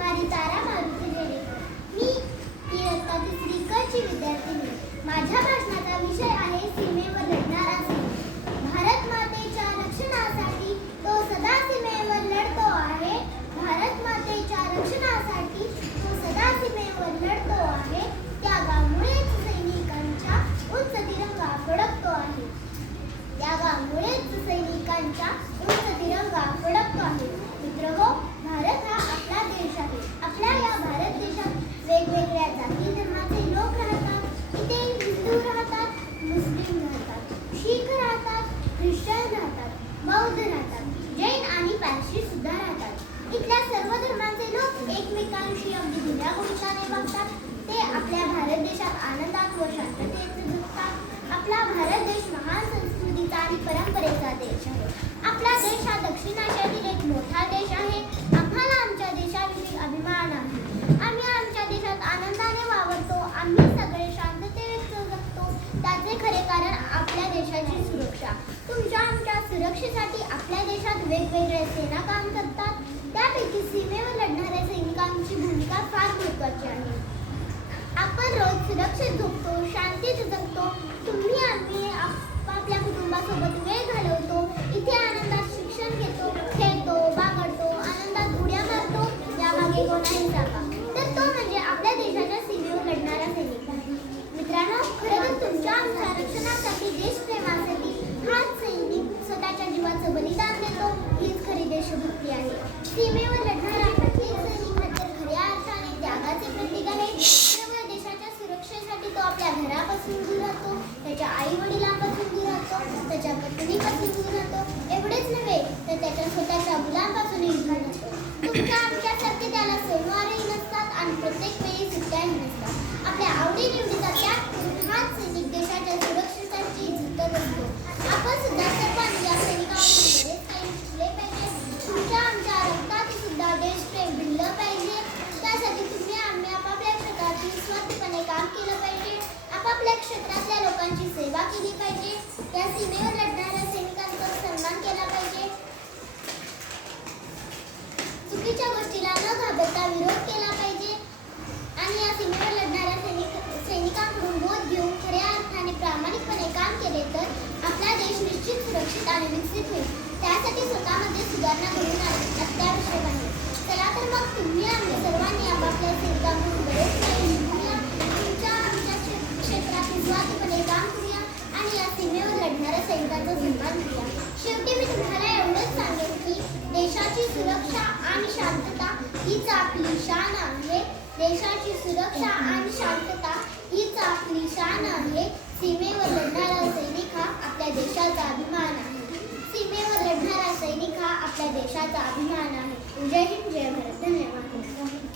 कुमारी तारा मारुती जेणेकर. मी इयत्ता तिसरी क ची विद्यार्थिनी. माझ्या भाषणाचा विषय आहे सीमेवर लढणारा सैनिक. भारत मातेच्या रक्षणासाठी तो सदा सीमेवर लढतो आहे. भारत मातेच्या रक्षणासाठी तो सदा सीमेवर लढतो आहे. त्यागामुळेच सैनिकांच्या उंच तिरंगा फडकतो आहे. त्यागामुळेच सैनिकांच्या उंच तिरंगा फडकतो आहे. मित्रहो, भारत हा आपला देश आहे. आपल्या या भारत देशात वेगवेगळ्या जाती धर्माचे लोक राहतात. इथे हिंदू राहतात, मुस्लिम राहतात, शीख राहतात, ख्रिश्चन राहतात, बौद्ध राहतात, जैन आणि पारशी सुद्धा राहतात. इथल्या सर्व धर्माचे लोक एकमेकांशी अगदी दिल्या गोष्टीने वागतात. ते आपल्या भारत देशात आनंदात व शांततेत जगतात. आपला भारत देश महान संस्कृतीचा आणि परंपरेचा देश आहे. आपला देश हा दक्षिण आशियातील एक मोठा देश आहे. आम्हाला आमच्या देशाविषयी अभिमान आहे. आम्ही आमच्या देशात आनंदाने वावरतो. आम्ही सगळे शांततेत जगतो. त्याचे खरे कारण आपल्या देशाची सुरक्षा. तुमच्या आमच्या सुरक्षेसाठी आपल्या देशात वेगवेगळे सेना काम करतात. त्यापैकी सीमेवर लढणाऱ्या सैनिकांची भूमिका फार महत्त्वाची आहे. आपण रोज सुरक्षित झोपतो, शांतीत जगतो. तुम्ही आम्ही आपापल्या कुटुंबासोबत वेळ घालवतो. इथे आनंदात शिक्षण घेतो, खेळतो, बागडतो, आनंदात उड्या मारतो. यामागे कोण आहे सांगा? तर तो म्हणजे आपल्या देशाच्या सीमेवर लढणारा सैनिक आहे. मित्रांनो, खरं तर तुमच्या आमच्या रक्षणासाठी, देशप्रेमासाठी हाच सैनिक स्वतःच्या जीवाचं बलिदान देतो. हीच खरी देशभक्ती आहे. सीमेवर लढणारा प्रत्येक सैनिक म्हणजे खऱ्या अर्थाने त्यागाचे प्रतीक आहे. त्यामुळे देशाच्या सुरक्षेसाठी तो आपल्या घरापासून दूर राहतो, त्याच्या आई वडिलांपासून दूर राहतो, त्याच्या पत्नीपासून दूर राहतो. एवढेच नव्हे तर त्याच्या स्वतःच्या मुलांपासूनही दूर राहतो. तुमच्या आमच्यासारखे त्याला सणवारही नसतात आणि प्रत्येक वेळी सुट्ट्याही नसतात. आपल्या आवडीनिवडीचा त्याग करून हाच सैनिक देशाच्या सुरक्षेसाठी झटत असतो. आपण सुद्धा सर्वांनी या सैनिकांकडून बरेच काही शिकले पाहिजे. तुमच्या आमच्या रक्तात सुद्धा देशप्रेम भिनलं पाहिजे. त्यासाठी तुम्ही आम्ही आपापल्या क्षेत्रात निस्वार्थीपणे काम केलं पाहिजे. आपापल्या क्षेत्रातल्या लोकांची सेवा केली पाहिजे. या सीमेवर लढणाऱ्या सैनिकांचा सन्मान केला पाहिजे. चुकीच्या गोष्टीला न घाबरता विरोध केला पाहिजे. आणि या सीमेवर लढणाऱ्या सैनिकांकडून बोध घेऊन खऱ्या अर्थाने प्रामाणिकपणे काम केले तर आपला देश निश्चित सुरक्षित आणि विकसित होईल. त्यासाठी स्वतःमध्ये सुधारणा घडवून आणणे अत्यावश्यक आहे. चला तर मग तुम्ही आम्ही सर्वांनी आपापल्या सैनिकांकडून बरेच काही शिकूया. तुमच्या आमच्या क्षेत्रात निस्वार्थीपणे काम करूया आणि या सीमेवर लढणाऱ्या सैनिकांचा सन्मान करूया. शेवटी मी तुम्हाला एवढंच सांगेन की देशाची सुरक्षा आणि शांतता हीच आपली शान आहे. देशाची सुरक्षा आणि शांतता हीच आपली शान आहे. सीमेवर लढणारा सैनिक हा आपल्या देशाचा अभिमान आहे. सीमेवर लढणारा सैनिक हा आपल्या देशाचा अभिमान आहे. जय हिंद, जय भारत. धन्यवाद.